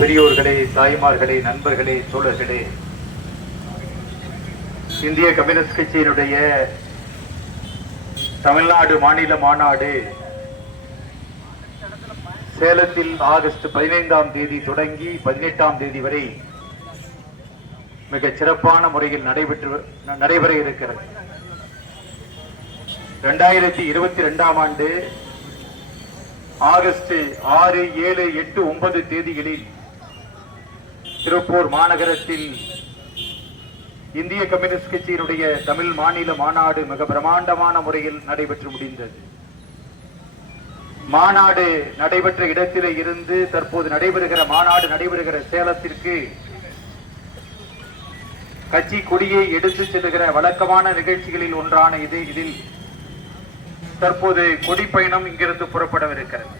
பெரியோர்களே, தாய்மார்களே, நண்பர்களே, தோழர்களே, இந்திய கம்யூனிஸ்ட் கட்சியினுடைய தமிழ்நாடு மாநில மாநாடு சேலத்தில் ஆகஸ்ட் 15ஆம் தேதி தொடங்கி 18ஆம் தேதி வரை மிக சிறப்பான முறையில் நடைபெற இருக்கிறது. 2022ஆம் ஆண்டு ஆகஸ்ட் 6, 7, 8, 9 தேதிகளில் திருப்பூர் மாநகரத்தில் இந்திய கம்யூனிஸ்ட் கட்சியினுடைய தமிழ் மாநில மாநாடு மிக பிரமாண்டமான முறையில் நடைபெற்று முடிந்தது. மாநாடு நடைபெற்ற இடத்திலே இருந்து தற்போது மாநாடு நடைபெறுகிற சேலத்திற்கு கட்சி கொடியை எடுத்து செல்லுகிற வழக்கமான நிகழ்ச்சிகளில் ஒன்றான இதில் தற்போது கொடி பயணம் இங்கிருந்து புறப்படவிருக்கிறது.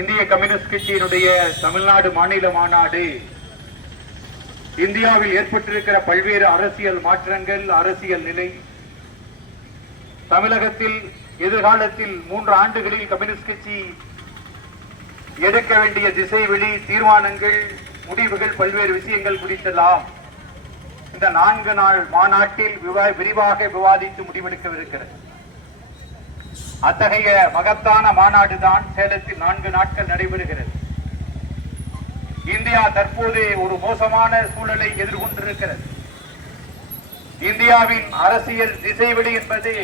இந்திய கம்யூனிஸ்ட் கட்சியினுடைய தமிழ்நாடு மாநில மாநாடு இந்தியாவில் ஏற்பட்டிருக்கிற பல்வேறு அரசியல் மாற்றங்கள், அரசியல் நிலை, தமிழகத்தில் எதிர்காலத்தில் 3 ஆண்டுகளில் கம்யூனிஸ்ட் கட்சி எடுக்க வேண்டிய திசைவெளி, தீர்மானங்கள், முடிவுகள், பல்வேறு விஷயங்கள் குறித்தெல்லாம் இந்த 4 நாள் மாநாட்டில் விரிவாக விவாதித்து முடிவெடுக்கவிருக்கிறது. அத்தகைய மகத்தான மாநாடுதான் சேலத்தில் 4 நாட்கள் நடைபெறுகிறது. இந்தியா தற்போது ஒரு மோசமான சூழலை எதிர்கொண்டிருக்கிறது. இந்தியாவின் அரசியல் திசைவெளி என்பது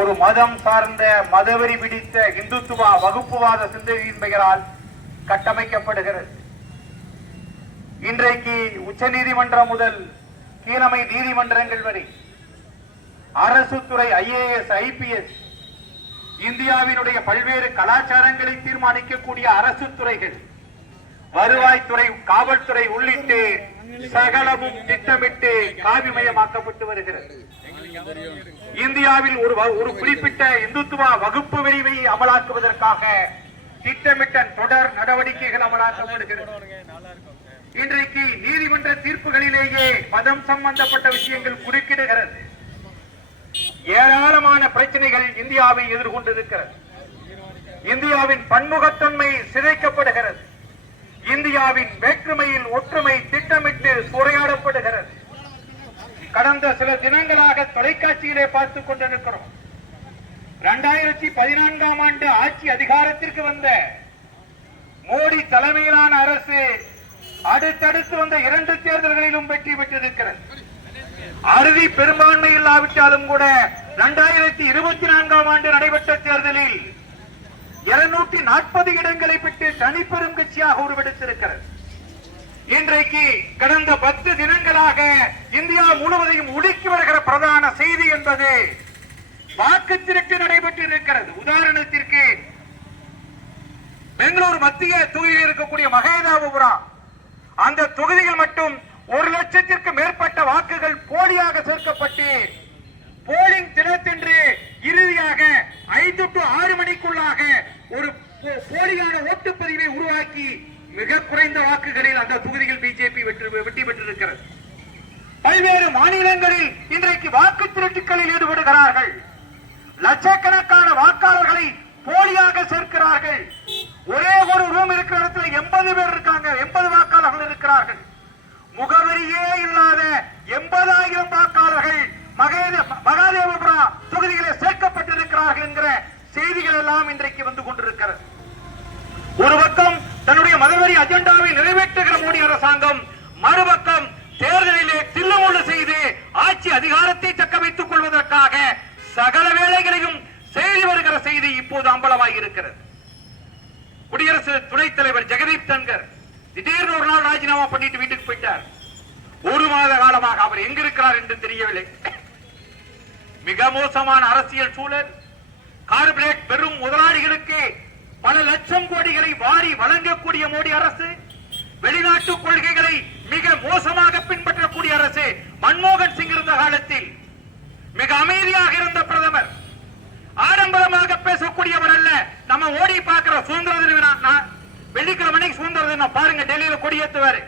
ஒரு மதம் சார்ந்த, மதவெறி பிடித்த இந்துத்துவ வகுப்புவாத சிந்தனையின் பெயரால் கட்டமைக்கப்படுகிறது. இன்றைக்கு உச்ச நீதிமன்றம் முதல் கீழமை நீதிமன்றங்கள் வரை அரசு துறை, IAS, IPS, இந்தியாவினுடைய பல்வேறு கலாச்சாரங்களை தீர்மானிக்கக்கூடிய அரசு துறைகள், வருவாய்த்துறை, காவல்துறை உள்ளிட்டு சகலமும் திட்டமிட்டு காவிமயமாக்கப்பட்டு வருகிறது. இந்தியாவில் ஒரு குறிப்பிட்ட இந்துத்துவ வகுப்பு வெறிவை அமலாக்குவதற்காக திட்டமிட்ட தொடர் நடவடிக்கைகள் அமலாக்கப்படுகிறது. இன்றைக்கு நீதிமன்ற தீர்ப்புகளிலேயே மதம் சம்பந்தப்பட்ட விஷயங்கள் குறுக்கிடுகிறது. ஏராளமான பிரச்சனைகள் இந்தியாவை எதிர்கொண்டிருக்கிறது. இந்தியாவின் பன்முகத்தன்மை சிதைக்கப்படுகிறது. இந்தியாவின் வேற்றுமையில் ஒற்றுமை திட்டமிட்டு சூறையாடப்படுகிறது. கடந்த சில தினங்களாக தொலைக்காட்சியிலே பார்த்துக் கொண்டிருக்கிறோம். 2014ஆம் ஆண்டு ஆட்சி அதிகாரத்திற்கு வந்த மோடி தலைமையிலான அரசு அடுத்தடுத்து வந்த 2 தேர்தல்களிலும் வெற்றி பெற்றிருக்கிறது. அறுதி பெரும்பான்மை இல்லாவிட்டாலும் கூட 2024ஆம் ஆண்டு நடைபெற்ற தேர்தலில் 240 இடங்களை பெற்று தனிப்பெரும் கட்சியாக உருவெடுத்திருக்கிறது. இன்றைக்கு கடந்த 10 தினங்களாக இந்தியா முழுவதையும் உலுக்கி வருகிற பிரதான செய்தி என்பது வாக்கு திருட்டு நடைபெற்றிருக்கிறது. உதாரணத்திற்கு பெங்களூரு மத்திய தொகுதியில் இருக்கக்கூடிய மகேதாபுரம், அந்த தொகுதியில் மட்டும் 1 லட்சத்திற்கு மேற்பட்ட வாக்குகள் போலியாக சேர்க்கப்பட்டு போலிங் தினத்தன்று இறுதியாக 5 to 6 மணிக்குள்ளாக ஒரு போலியான ஓட்டுப்பதிவை உருவாக்கி மிக குறைந்த வாக்குகளில் அந்த தொகுதியில் பிஜேபி வெற்றி பெற்றிருக்கிறது. பல்வேறு மாநிலங்களில் இன்றைக்கு வாக்கு திருட்டுகளில் ஈடுபடுகிறார்கள். லட்சக்கணக்கான வாக்காளர்களை போலியாக சேர்க்கிறார்கள். ஒரே ஒரு ரூம் இருக்கிற இடத்துல 80 பேர் இருக்காங்க, 80 வாக்காளர்கள் இருக்கிறார்கள். முகவரியே இல்லாத 80,000 வாக்காளர்கள் மகாதேவபுரம் தொகுதிகளை சேர்க்கப்பட்டிருக்கிறார்கள் என்கிற செய்திகள் எல்லாம் இன்றைக்கு வந்து கொண்டிருக்கிறது. ஒரு பக்கம் தன்னுடைய மதவெறி அஜெண்டாவை நிறைவேற்றுகிற மோடி அரசாங்கம், மறுபக்கம் தேர்தலிலே தில்லுமுள்ளு செய்து ஆட்சி அதிகாரத்தை தக்க வைத்துக் கொள்வதற்காக சகல வேலைகளையும் செய்து வருகிற செய்தி இப்போது அம்பலமாகி இருக்கிறது. குடியரசு துணைத் தலைவர் ஜெகதீப் தன்கர் திடீர்னு ஒரு நாள் ராஜினாமா பண்ணிட்டு வீட்டுக்கு போயிட்டார். 1 மாத காலமாக அவர் எங்க இருக்கிறார் என்று தெரியவில்லை. மிக மோசமான அரசியல் சூழல், கார்பரேட் பெரும் முதலாளிகளுக்கு பல லட்சம் கோடிகளை வாரி வழங்கக்கூடிய மோடி அரசு, வெளிநாட்டு கொள்கைகளை மிக மோசமாக பின்பற்றக்கூடிய அரசு. மன்மோகன் சிங் இருந்த காலத்தில் மிக அமைதியாக இருந்த பிரதமர், ஆடம்பரமாக பேசக்கூடியவர் அல்ல. நம்ம ஓடி பார்க்கிற சுதந்திர தினம், வெள்ளிக்கிழமை சுதந்திர தினம் பாருங்க, டெல்லியில கொடியேற்றுவாரு,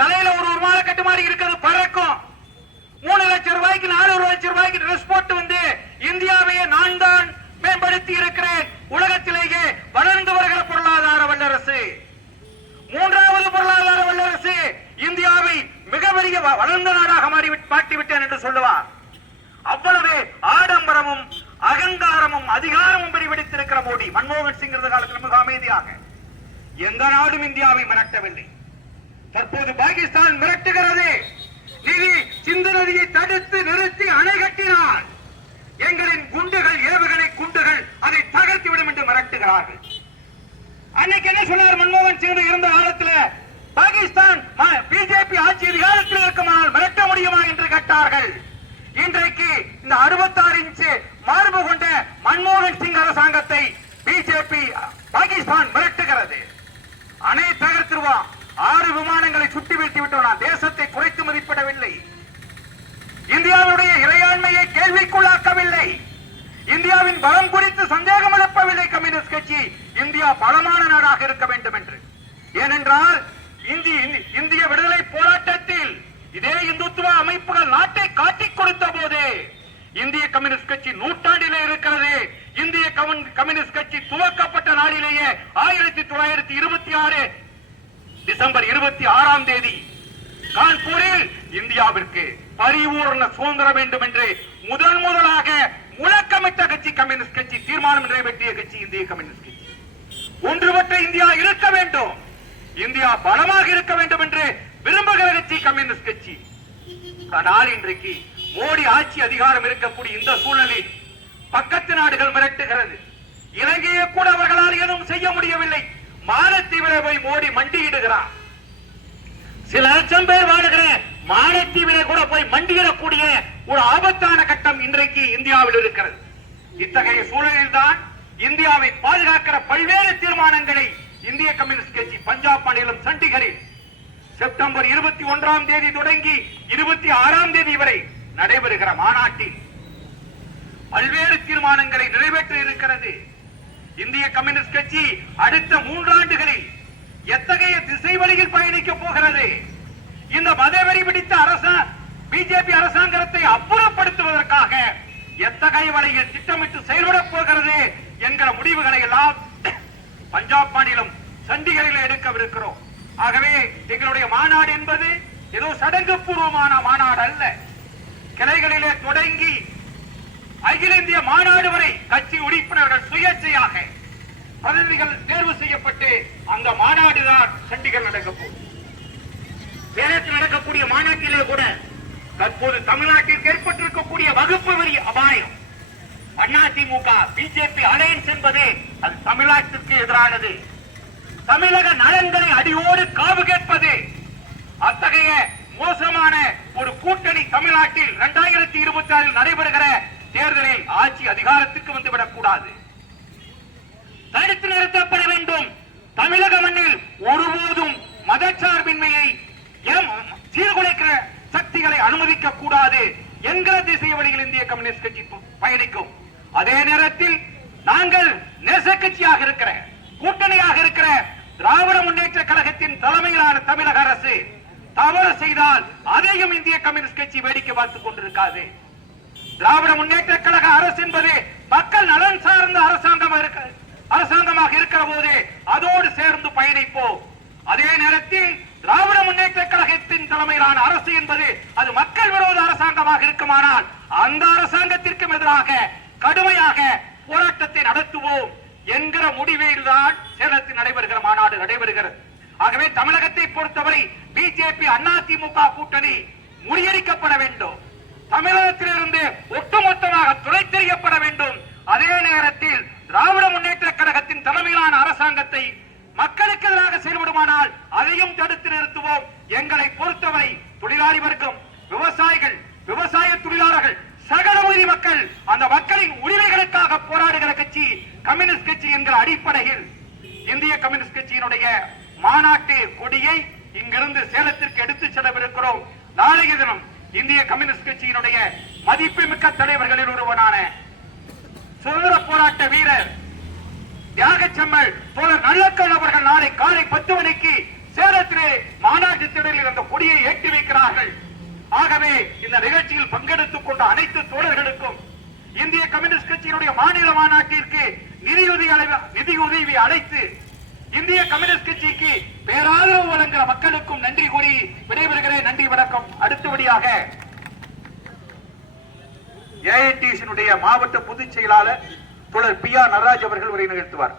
தலையில ஒரு உருமால கட்டு மாதிரி இருக்கிறது பறக்கும். 3 லட்சம் ரூபாய்க்கு 4 லட்சம் ரூபாய்க்கு டிரெஸ் போட்டு வந்து இந்தியாவையே நான் தான் மேம்படுத்தி இருக்கிறேன், உலகத்திலேயே வள பெரிய வளர்ந்த நாடாக மாற்றிவிட்டேன் என்று சொல்லுவார். அவ்வளவு ஆடம்பரமும் அகங்காரமும் அதிகாரமும் பிடித்திருக்கிற மோடி மன்மோகன் சிங் இருந்த காலத்தில் மிக அமைதியாக எந்த நாடும் இந்தியாவை மிரட்டவில்லை. தற்போது பாகிஸ்தான் மிரட்டுகிறது. நிதி சிந்து நதியை தடுத்து நிறுத்தி அணை கட்டினார். எங்களின் குண்டுகள் ஏவுகணை குண்டுகள் அதை தகர்த்துவிடும் என்று மிரட்டுகிறார்கள். அன்னைக்கு என்ன சொன்னார் மன்மோகன் சிங் இருந்த காலத்தில்? பாகிஸ்தான் பிஜேபி ஆட்சி அதிகாரத்தில் இருக்குமானால் மிரட்ட முடியுமா என்று கேட்டார்கள். இன்றைக்கு இந்த 66 இன்ச்சு மார்பு கொண்ட மன்மோகன் சிங் அரசாங்கத்தை பிஜேபி பாகிஸ்தான் மிரட்டுகிறது. அணை தகர்த்துருவான். 6 விமானங்களை சுட்டி வீழ்த்தி விட்டோம். தேசத்தை குறைத்து மதிப்பிடவில்லை. இந்தியாவுடைய இறையாண்மையை கேள்விக்குள்ளாக்கவில்லை. இந்தியாவின் பலம் குறித்து சந்தேகம் எழுப்பவில்லை கம்யூனிஸ்ட் கட்சி. இந்தியா பலமான நாடாக இருக்க வேண்டும் என்று. ஏனென்றால் இந்திய விடுதலை போராட்டத்தில் இதே இந்துத்துவ அமைப்புகள் நாட்டை காட்டிக் கொடுத்த போது இந்திய கம்யூனிஸ்ட் கட்சி நூற்றாண்டிலே இருக்கிறது. இந்திய கம்யூனிஸ்ட் கட்சி துவக்கப்பட்ட நாளிலேயே 1926 டிசம்பர் 26ஆம் தேதி கான்பூரில் இந்தியாவிற்கு பரிபூர்ண சுதந்திரம் வேண்டும் என்று முதலாக முழக்கமிட்ட கட்சி கம்யூனிஸ்ட் கட்சி. தீர்மானம் நிறைவேற்றிய கட்சி இந்திய கம்யூனிஸ்ட் கட்சி. ஒன்றுபட்ட இந்தியா இருக்க வேண்டும், இந்தியா பலமாக இருக்க வேண்டும் என்று விரும்புகிற கட்சி கம்யூனிஸ்ட் கட்சி. ஆனால் இன்றைக்கு மோடி ஆட்சி அதிகாரம் இருக்கக்கூடிய இந்த சூழலில் பக்கத்து நாடுகள் மிரட்டுகிறது. இலங்கையை கூட அவர்களால் எதுவும் செய்ய முடியவில்லை. மாலத்தீவிலே போய் மோடி மண்டியிடுகிறார். சில லட்சம் பேர் வாழுகிற மாலத்தீவிலே கூட போய் மண்டியிடக்கூடிய ஒரு ஆபத்தான கட்டம் இன்றைக்கு இந்தியாவில் இருக்கிறது. இத்தகைய சூழலில் தான் இந்தியாவை பாதுகாக்கிற பல்வேறு தீர்மானங்களை இந்திய கம்யூனிஸ்ட் கட்சி பஞ்சாப் மாநிலம் சண்டிகரில் செப்டம்பர் 21ஆம் தேதி தொடங்கி 26ஆம் தேதி வரை நடைபெறுகிற மாநாட்டில் பல்வேறு தீர்மானங்களை நிறைவேற்ற இருக்கிறது. இந்திய கம்யூனிஸ்ட் கட்சி அடுத்த 3 ஆண்டுகளில் எத்தகைய திசை வழியில் பயணிக்க போகிறது? இந்த மதவெறி பிடித்த பிஜேபி அரசாங்கத்தை அப்புறப்படுத்துவதற்காக எத்தகைய வழியில் திட்டமிட்டு செயல்படப் போகிறது என்கிற முடிவுகளை எல்லாம் பஞ்சாப் மாநிலம் சண்டிகரில் எடுக்கவிருக்கிறோம். ஆகவே எங்களுடைய மாநாடு என்பது ஏதோ சடங்கு பூர்வமான மாநாடு அல்ல. கிளைகளிலே தொடங்கி அகில இந்திய மாநாடு வரை கட்சி உறுப்பினர்கள் சுயேட்சையாக பிரதிநிதிகள் தேர்வு செய்யப்பட்டு அந்த மாநாடுதான் சண்டிகர் நடக்க போகுது. சேலத்தில் நடக்கக்கூடிய மாநாட்டிலே கூட தற்போது தமிழ்நாட்டிற்கு ஏற்பட்டிருக்கக்கூடிய வகுப்பு வரி அபாயம், அதிமுக பிஜேபி அலையன்ஸ் என்பது அது தமிழ்நாட்டிற்கு எதிரானது. தமிழக நலன்களை அடியோடு காவு கேட்பது. அத்தகைய மோசமான ஒரு கூட்டணி தமிழ்நாட்டில் 2026 நடைபெறுகிற தேர்தலில் ஆட்சி அதிகாரத்துக்கு வந்துவிடக் கூடாது, தடுத்து நிறுத்தப்பட வேண்டும். தமிழக மண்ணில் ஒருபோதும் மதச்சார்பின்மையை சீர்குலைக்கிற சக்திகளை அனுமதிக்க கூடாது என்கிற திசை வழியில் இந்திய கம்யூனிஸ்ட் கட்சி பயணிக்கும். அதே நேரத்தில் நாங்கள் நேச கட்சியாக இருக்கிற கூட்டணியாக இருக்கிற திராவிட முன்னேற்ற கழகத்தின் தலைமையிலான தமிழக அரசு தவறு செய்தால் அதையும் இந்திய கம்யூனிஸ்ட் கட்சி வேடிக்கை பார்த்துக் கொண்டிருக்காது. திராவிட முன்னேற்ற கழக அரசு என்பது மக்கள் நலன் சார்ந்த அரசாங்கமாக இருக்கிற போது அதோடு சேர்ந்து பயணிப்போம். அதே நேரத்தில் திராவிட முன்னேற்ற கழகத்தின் தலைமையிலான அரசு என்பது அது மக்கள் விரோத அரசாங்கமாக இருக்குமானால் அந்த அரசாங்கத்திற்கும் எதிராக கடுமையாக போராட்டத்தை நடத்துவோம் என்கிற முடிவில் தான் சேலத்தில் நடைபெறுகிற மாநாடு நடைபெறுகிறது. ஆகவே தமிழகத்தை பொறுத்தவரை பிஜேபி அதிமுக கூட்டணி முறியடிக்கப்பட வேண்டும். தமிழகத்திலிருந்து ஒட்டுமொத்தமாக துளைத்தெறியப்பட வேண்டும். அதே நேரத்தில் திராவிட முன்னேற்ற கழகத்தின் தலைமையிலான அரசாங்கத்தை மக்களுக்கு எதிராக செயல்படுமானால் அதையும் தடுத்து நிறுத்துவோம். எங்களை பொறுத்தவரை தொழிலாளி வர்க்கம், விவசாயிகள், விவசாய தொழிலாளர்கள், சகல உயிரி மக்கள், அந்த மக்களின் உரிமைகளுக்காக போராடுகிற கட்சி கம்யூனிஸ்ட் கட்சி என்கிற அடிப்படையில் இந்திய கம்யூனிஸ்ட் கட்சியினுடைய மாநாட்டு கொடியை இங்கிருந்து சேலத்திற்கு எடுத்து செல்லவிருக்கிறோம். நாளைய தினம் இந்திய கம்யூனிஸ்ட் கட்சியினுடைய மதிப்புமிக்க தலைவர்களில் ஒருவனான சுதந்திர போராட்ட வீரர் தியாகச்செம்மல் தோழர் நல்லக்கல் அவர்கள் நாளை காலை 10 மணிக்கு சேலத்திலே மாநாட்டு திடலில் அந்த கொடியை ஏற்றி வைக்கிறார்கள். ஆகவே இந்த நிகழ்ச்சியில் பங்கெடுத்துக் கொண்ட அனைத்து தோழர்களுக்கும் இந்திய கம்யூனிஸ்ட் கட்சியினுடைய மாநில மாநாட்டிற்கு நிதியுதவி அழைத்து இந்திய கம்யூனிஸ்ட் கட்சிக்கு பேராதரவு வழங்குகிற மக்களுக்கும் நன்றி கூறி விடைபெறுகிறேன். நன்றி, வணக்கம். முன்னதாக ஏஐடிசி மாவட்ட பொதுச் செயலாளர் தோழர் பி ஆர் நடராஜ் அவர்கள் உரை நிகழ்த்துவார்.